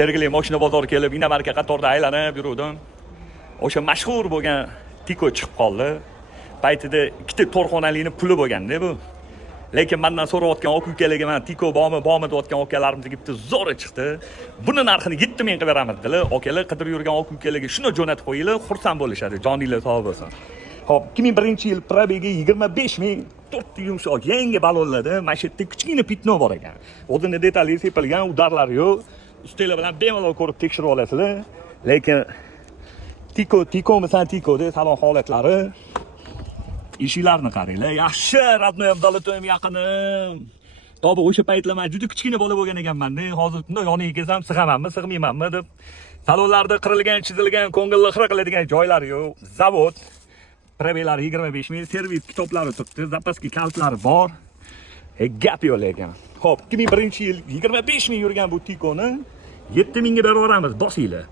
Sergeli mashina bozori kelib, Inamarka qatorda aylanib yuruvdim. O'sha mashhur bo'lgan Tiko chiqib qoldi. Paytida ikkita to'rxonalikni puli bo'lganda bu. Lekin mendan so'rayotgan oq ukalarga men Tiko bormi deyotgan okalarimiz bitta zo'ri chiqdi. Buni narxini 7 ming qilib beramiz dedilar. Okalar qidirib yurgan oq ukalarga shuni jo'natib qo'yinglar, xursand bo'lishadi. Joninglar sog' bo'lsin. Xo'p, 2001-yil probegi 25 ming, 4 yumshoq yangi balonlarda mana shu yerda kichkina pitno bor ekan. O'zini detali sepilgan, udarlari yo'q. Ustelar bilan bemalol ko'rib tekshirib olasizlar. Lekin Tiko de salon holatlari eshiklarni qaranglar. Yaxshi, radnoy Abdalatovim yaqinim. To'g'ri, o'sha paytlar men juda kichkina bola bo'lgan ekanman-da. Hozir bunday yoniga kelsam, sig'amanmi, sig'maymanmi deb. Salonlarda qirilgan, chizilgan, ko'ngilni xira qiladigan joylari yo'q. Zavod probeklari 25 ming, servis kitoblari turibdi, zapaski kaltlari bor. Gap yo'q lekin. Xo'p, 2001-yil 25 ming yurgan bu Tikoni 7 mingga berib yuboramiz, bosinglar.